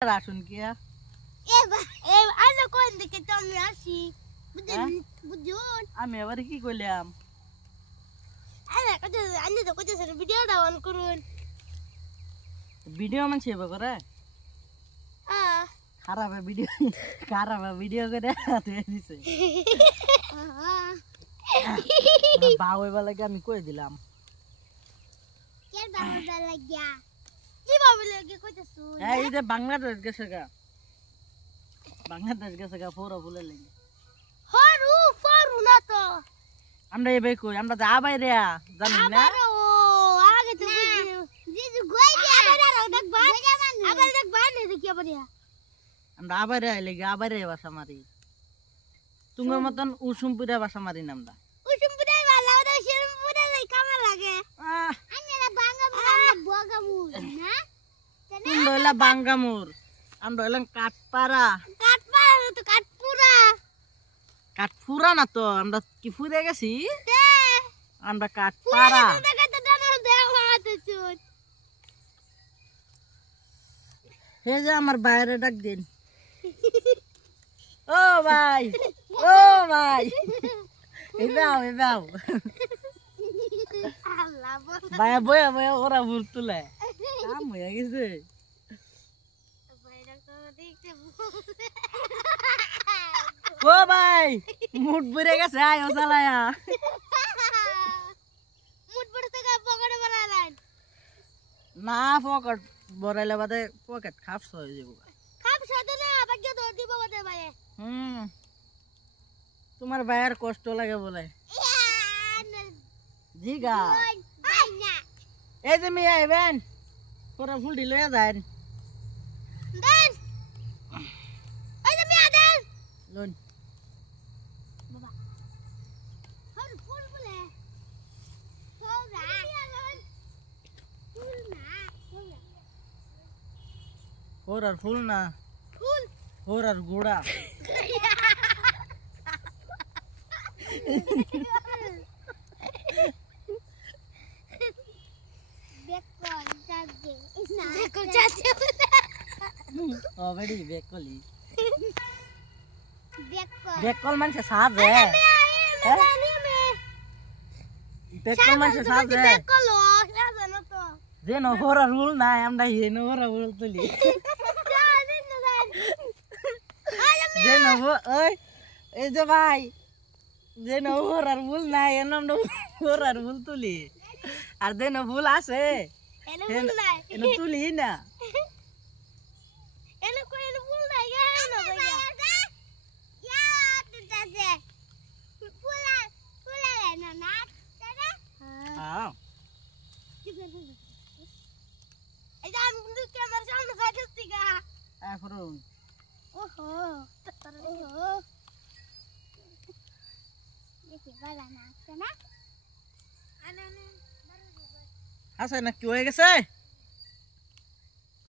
রাসুন কি আমি এবারে কি কইলাম ভিডিও মান সেবা করে খারাপ ভিডিও করে দিছে বাউ এবার লাগে আমি কই দিলাম এই যে বাংলাদেশ গেছে গা পুরো ফুলের লাগে আমরা এবার কই আমরা যা বাইরে জানি না আমরা আবার লেগে আবার বাসা মারি তোমার মতন উসুমপুরে বাসা মারি না আমরা বাঙ্গামুর আমরা হইলাম কাঠপুরা না তো আমরা কি ফুরে গেছি আমরা কাঠপাড়া হে যে আমার বাইরে ডাক দিন ও ভাই এবাও ভাইয়া বয়া ওরা ভুল তুলে কাম হয়ে গেছে ও ভাই মুড ভরে গেছে আয় ও চালায়া না পকেট বড়াইলে বাদে পকেট খাপস হয়ে যাব তোমার ভাইয়ের কষ্ট লাগে বলে জিগা এই যে মিয়া আইবেন পুরো ফুলটি লয়ে যান লোন আর ফুল না ফুল আর গুড়া বেকল মানুষে সাজে বেকল মানুষে সাজে যে নহরা রুল নাই আমরা হে নহরা রুল তুলি যে নহ ওই এই যে ভাই যে নহরার ভুল নাই এর নাম নহরার ভুল তুলি আর যে ভুল আছে এনে তুলি না আছে না কি হয়ে গেছে